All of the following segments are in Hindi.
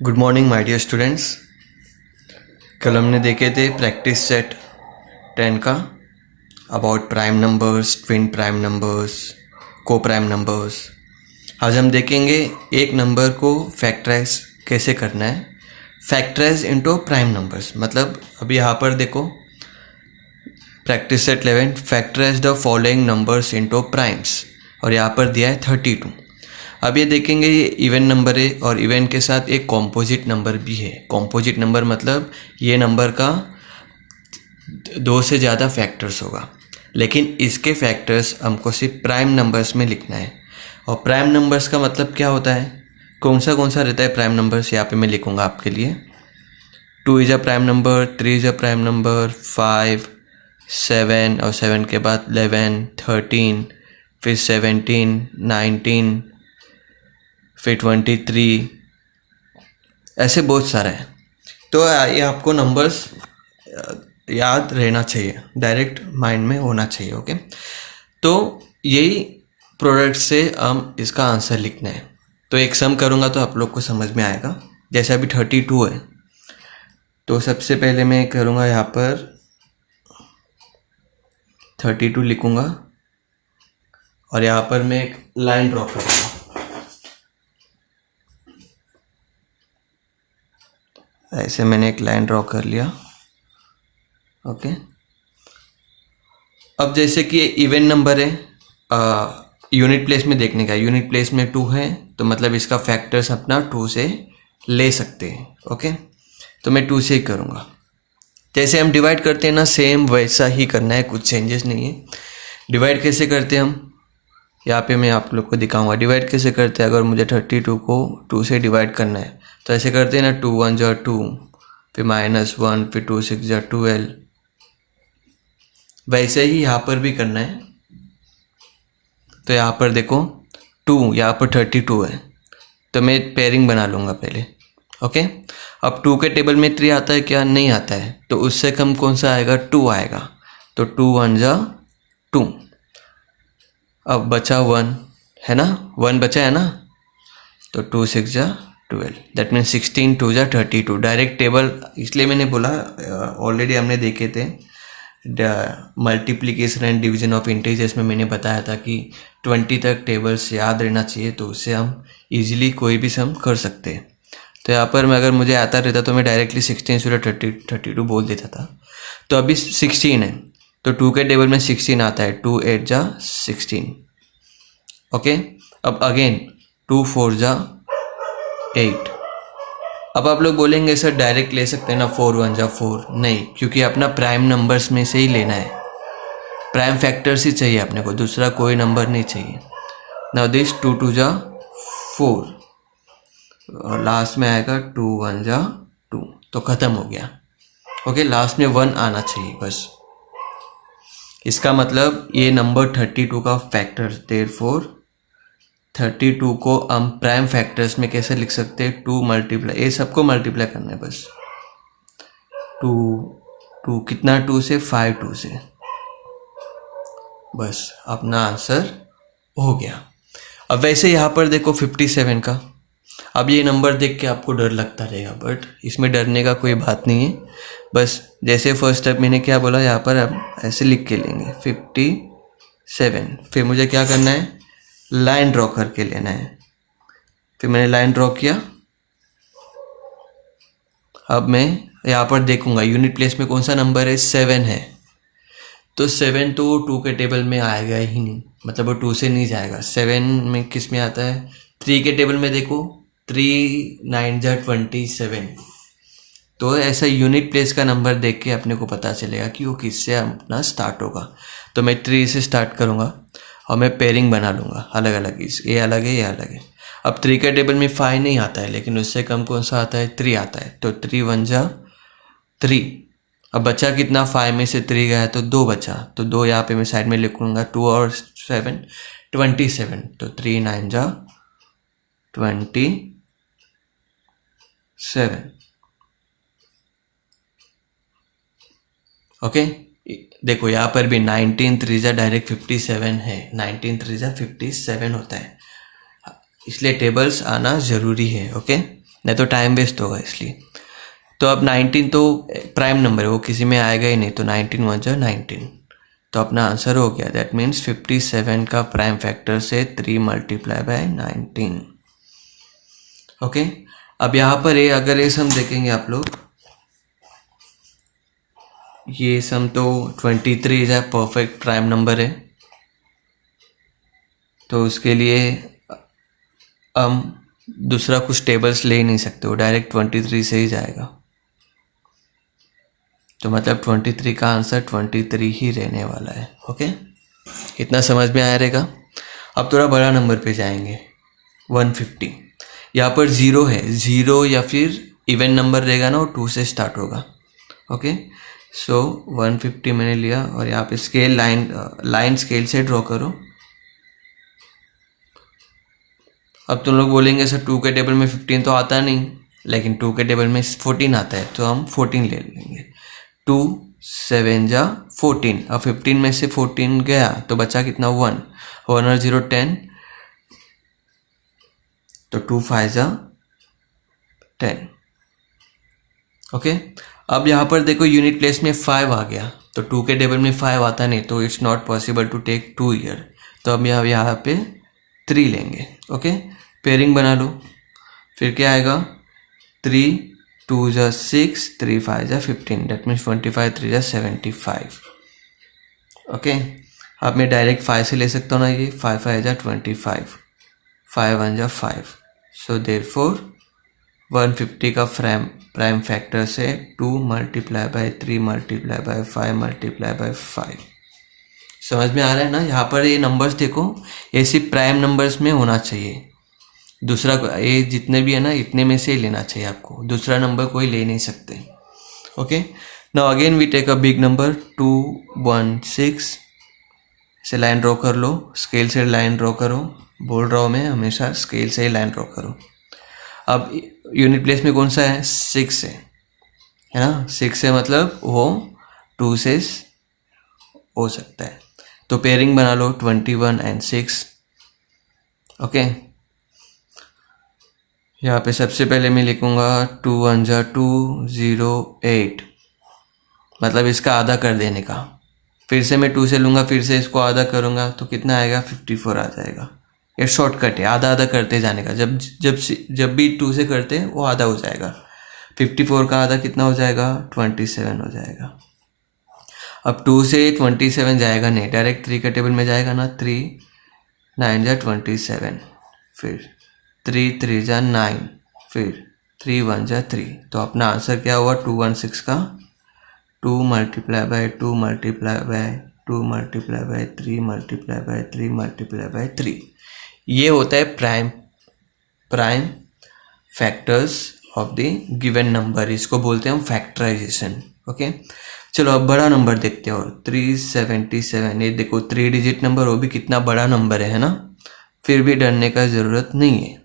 Good morning my dear students. कल हमने देखे थे प्रैक्टिस सेट 10 का about prime numbers, twin prime numbers, co prime numbers. आज हम देखेंगे एक नंबर को फैक्टराइज कैसे करना है, फैक्टराइज इनटू प्राइम नंबर्स। मतलब अभी यहाँ पर देखो practice set 11 factorise the following numbers into primes, और यहाँ पर दिया है 32। अब ये देखेंगे ये इवन नंबर है और इवन के साथ एक कॉम्पोजिट नंबर भी है। कॉम्पोजिट नंबर मतलब ये नंबर का दो से ज़्यादा फैक्टर्स होगा, लेकिन इसके फैक्टर्स हमको सिर्फ प्राइम नंबर्स में लिखना है। और प्राइम नंबर्स का मतलब क्या होता है, कौन सा रहता है प्राइम नंबर्स, यहाँ पे मैं लिखूँगा आपके लिए। 2 is a prime number, 3 is a prime number, 5, 7 और 7 के बाद 11, 13, फिर 17, 19, फिर 23, ऐसे बहुत सारे हैं। तो ये आपको नंबर्स याद रहना चाहिए, डायरेक्ट माइंड में होना चाहिए। ओके, तो यही प्रोडक्ट से हम इसका आंसर लिखना है। तो एक सम करूँगा तो आप लोग को समझ में आएगा। जैसे अभी 32 है, तो सबसे पहले मैं करूँगा यहाँ पर 32 लिखूँगा और यहाँ पर मैं एक लाइन ड्रॉ करूँगा। ऐसे मैंने एक लाइन ड्रॉ कर लिया। ओके, अब जैसे कि ये इवन नंबर है, यूनिट प्लेस में देखने का, यूनिट प्लेस में 2 है तो मतलब इसका फैक्टर्स अपना 2 से ले सकते हैं। ओके, तो मैं 2 से ही करूँगा। जैसे हम डिवाइड करते हैं ना, सेम वैसा ही करना है, कुछ चेंजेस नहीं है। डिवाइड कैसे करते हैं हम, यहाँ पे मैं आप लोग को दिखाऊंगा डिवाइड कैसे करते हैं। अगर मुझे 32 को 2 से डिवाइड करना है तो ऐसे करते हैं ना, 2 1 जा 2, फिर -1, फिर 2 6 जा 12। वैसे ही यहाँ पर भी करना है। तो यहाँ पर देखो 2, यहाँ पर 32 है तो मैं पेयरिंग बना लूँगा पहले। ओके, अब 2 के टेबल में 3 आता है क्या, नहीं आता है, तो उससे कम कौन सा आएगा, 2 आएगा। तो 2 1 जा 2, अब बचा 1 है ना, 1 बचा है ना, तो 2 6 जा 12, दैट मीन्स 16 2 जा 32। डायरेक्ट टेबल इसलिए मैंने बोला, ऑलरेडी हमने देखे थे multiplication and division of integers में मैंने बताया था कि 20 तक टेबल्स याद रहना चाहिए, तो उससे हम इजीली कोई भी सम कर सकते हैं। तो यहाँ पर मैं अगर मुझे आता रहता तो मैं डायरेक्टली 16 से 32 बोल देता था। तो अभी 16 है तो 2 के टेबल में 16 आता है, 2 8 जा 16। ओके, अब अगेन 2 4 जा 8। अब आप लोग बोलेंगे सर डायरेक्ट ले सकते हैं ना, 4 1 जा 4, नहीं, क्योंकि अपना प्राइम नंबर्स में से ही लेना है, प्राइम फैक्टर्स ही चाहिए अपने को, दूसरा कोई नंबर नहीं चाहिए। नाउ दिस 2 2 जा 4 और लास्ट में आएगा 2 1 जा 2, तो ख़त्म हो गया। ओके, लास्ट में 1 आना चाहिए बस। इसका मतलब ये नंबर 32 का फैक्टर, देयरफॉर 32 को हम प्राइम फैक्टर्स में कैसे लिख सकते हैं, 2 मल्टीप्लाई, ये सबको मल्टीप्लाई करना है बस। 2 कितना, 2 से 5 2 से, बस अपना आंसर हो गया। अब वैसे यहाँ पर देखो 57 का, अब ये नंबर देख के आपको डर लगता रहेगा, बट इसमें डरने का कोई बात नहीं है। बस जैसे फर्स्ट स्टेप मैंने क्या बोला, यहाँ पर हम ऐसे लिख के लेंगे 57, फिर मुझे क्या करना है, लाइन ड्रॉ करके लेना है। फिर मैंने लाइन ड्रॉ किया। अब मैं यहाँ पर देखूंगा यूनिट प्लेस में कौन सा नंबर है, 7 है, तो 7 तो 2 के टेबल में आएगा ही नहीं, मतलब वो 2 से नहीं जाएगा। 7 में किस में आता है, 3 के टेबल में देखो, 3 9 जा 27। तो ऐसा यूनिट प्लेस का नंबर देख के अपने को पता चलेगा कि वो किससे अपना स्टार्ट होगा। तो मैं 3 से स्टार्ट करूँगा और मैं पेयरिंग बना लूँगा अलग अलग, ये अलग है ये अलग है। अब 3 के टेबल में 5 नहीं आता है, लेकिन उससे कम कौन सा आता है, 3 आता है, तो 3 1 जा 3। अब बचा कितना, 5 में से 3 गया तो 2 बचा, तो 2 यहाँ पे मैं साइड में लिखूँगा, 2 और 7 27, तो 3 9 जा 27। ओके, देखो यहाँ पर भी 19 3 जा डायरेक्ट 57 है, 19 3 जा 57 होता है, इसलिए टेबल्स आना ज़रूरी है। ओके, नहीं तो टाइम वेस्ट होगा इसलिए। तो अब 19 तो प्राइम नंबर है, वो किसी में आएगा ही नहीं, तो 19 वन जा 19, तो अपना आंसर हो गया। दैट मीन्स 57 का प्राइम फैक्टर से 3 मल्टीप्लाई बाय 19। ओके, अब यहाँ पर अगर ये सम देखेंगे आप लोग, ये सम तो 23 है, परफेक्ट प्राइम नंबर है, तो उसके लिए हम दूसरा कुछ टेबल्स ले ही नहीं सकते, वो डायरेक्ट 23 से ही जाएगा। तो मतलब 23 का आंसर 23 ही रहने वाला है। ओके, इतना समझ में आया रहेगा। अब थोड़ा बड़ा नंबर पे जाएंगे, 150। यहाँ पर 0 है, 0 या फिर इवन नंबर रहेगा ना, वो 2 से स्टार्ट होगा। ओके, सो 150 मैंने लिया, और यहाँ पे स्केल लाइन स्केल से ड्रॉ करो। अब तुम लोग बोलेंगे सर 2 के टेबल में 15 तो आता नहीं, लेकिन 2 के टेबल में 14 आता है, तो हम 14 ले लेंगे। 2 7 जा 14, अब 15 में से 14 गया तो बचा कितना, 1 और 0 10, तो 2 5 जा 10। ओके, अब यहाँ पर देखो यूनिट प्लेस में 5 आ गया, तो 2 के टेबल में 5 आता नहीं, तो it's not possible to take 2 year, तो अब यहाँ पे 3 लेंगे। ओके, पेयरिंग बना लो, फिर क्या आएगा, 3 2 जा 6, 3 5 जा 15, डेट मीन्स 25 3 जा 75। ओके, अब मैं डायरेक्ट 5 से ले सकता हूँ ना, ये 5 5 जा 25, 5 1 जा 5, सो देयरफॉर 150 का प्राइम फैक्टर से 2 multiply by 3 multiply by 5 multiply by 5। समझ में आ रहा है ना। यहाँ पर ये नंबर्स देखो, ये सिर्फ प्राइम नंबर्स में होना चाहिए, दूसरा ये जितने भी है ना, इतने में से ही लेना चाहिए आपको, दूसरा नंबर कोई ले नहीं सकते। Okay, now again we take a big number 216, से लाइन ड्रॉ कर लो, स्केल से लाइन ड्रॉ करो, बोल रहा हूँ मैं हमेशा स्केल से ही लाइन ड्रॉ करो। अब यूनिट प्लेस में कौन सा है, 6 है ना, 6 है, मतलब वो 2 से हो सकता है, तो पेयरिंग बना लो 21 एंड 6। ओके, यहाँ पे सबसे पहले मैं लिखूँगा 2 1 जा 2 0 8, मतलब इसका आधा कर देने का, फिर से मैं 2 से लूँगा, फिर से इसको आधा करूँगा, तो कितना आएगा, 54 आ जाएगा। ये शॉर्टकट है, आधा आधा करते जाने का, जब भी 2 से करते हैं वो आधा हो जाएगा। 54 का आधा कितना हो जाएगा, 27 हो जाएगा। अब 2 से 27 जाएगा नहीं, डायरेक्ट 3 के टेबल में जाएगा ना, 3 9 जा 27, फिर 3 3 जा 9, फिर 3 1 जा 3, तो अपना आंसर क्या हुआ, 216 का 2 multiply by 2 multiply by 2 multiply by 3 multiply by 3 multiply by 3, ये होता है prime factors of the given number, इसको बोलते हैं हम फैक्टराइजेशन। ओके, चलो अब बड़ा नंबर देखते हो, 377। ये देखो 3 डिजिट नंबर, वो भी कितना बड़ा नंबर है ना, फिर भी डरने का ज़रूरत नहीं है।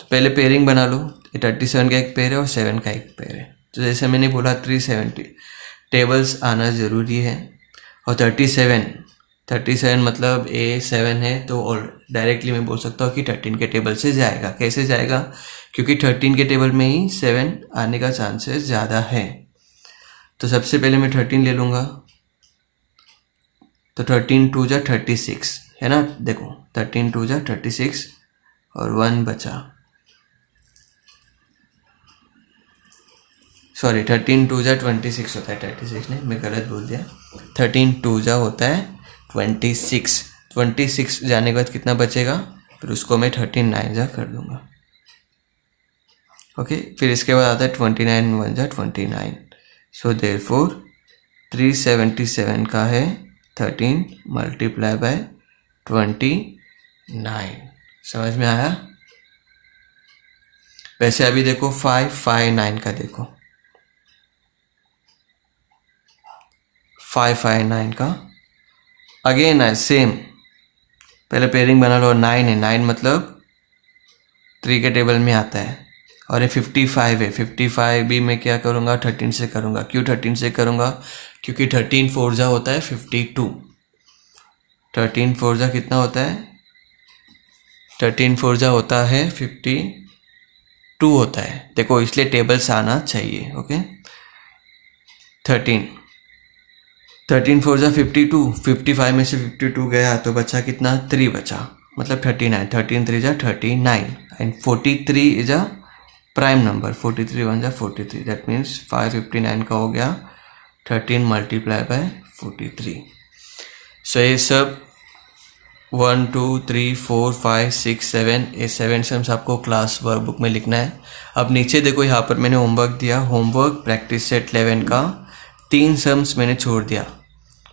तो पहले पेयरिंग बना लो, ये 37 का एक पेयर है और 7 का एक पेयर है, तो जैसे मैंने बोला 370 टेबल्स आना ज़रूरी है, और 37 मतलब A7 है, तो और डायरेक्टली मैं बोल सकता हूँ कि 13 के टेबल से जाएगा। कैसे जाएगा, क्योंकि 13 के टेबल में ही 7 आने का चांसेस ज़्यादा है। तो सबसे पहले मैं 13 ले लूँगा, तो 13 2 जा 36 है ना, देखो 13 2 जा 36 और 1 बचा, सॉरी 13 2 जा 26 होता है, 36 नहीं, मैं गलत बोल दिया, 13 2 जा होता है 26 जाने के बाद कितना बचेगा, फिर उसको मैं 13 9 जा कर दूंगा। ओके, फिर इसके बाद आता है 29 1 जा 29, सो देयरफॉर 377 का है 13 मल्टीप्लाई बाय 29। समझ में आया। वैसे अभी देखो 5 5 9 का देखो, 5 5 9 का अगेन है सेम, पहले पेयरिंग बना लो, 9 है, 9 मतलब 3 के टेबल में आता है, और ये 55 है, 55 भी मैं क्या करूँगा, 13 से करूँगा। क्यों 13 से करूँगा, क्योंकि 13 4 जा होता है 52, 13 4 जा कितना होता है, 13 4 जा होता है 52, 2 होता है, देखो इसलिए टेबल से आना चाहिए। ओके 13 4 जा 52, 55 में से 52 गया तो बचा कितना, 3 बचा, मतलब 39, 13 3 जा 39 and 43 is a prime number, 43 1 जा 43, दैट मीन्स 559 का हो गया 13 मल्टीप्लाई बाय 43। सो ये सब 1 2 3 4 5 6 7 ये 7 सम्स आपको क्लास वर्कबुक में लिखना है। अब नीचे देखो यहाँ पर मैंने होमवर्क दिया, होमवर्क प्रैक्टिस सेट 11 का 3 सम्स मैंने छोड़ दिया,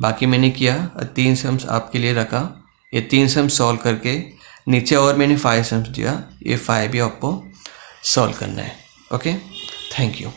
बाकी मैंने किया 3 सम्स आपके लिए रखा। ये 3 सम्स सॉल्व करके नीचे और मैंने 5 सम्स दिया, ये 5 भी आपको सॉल्व करना है। Okay thank you.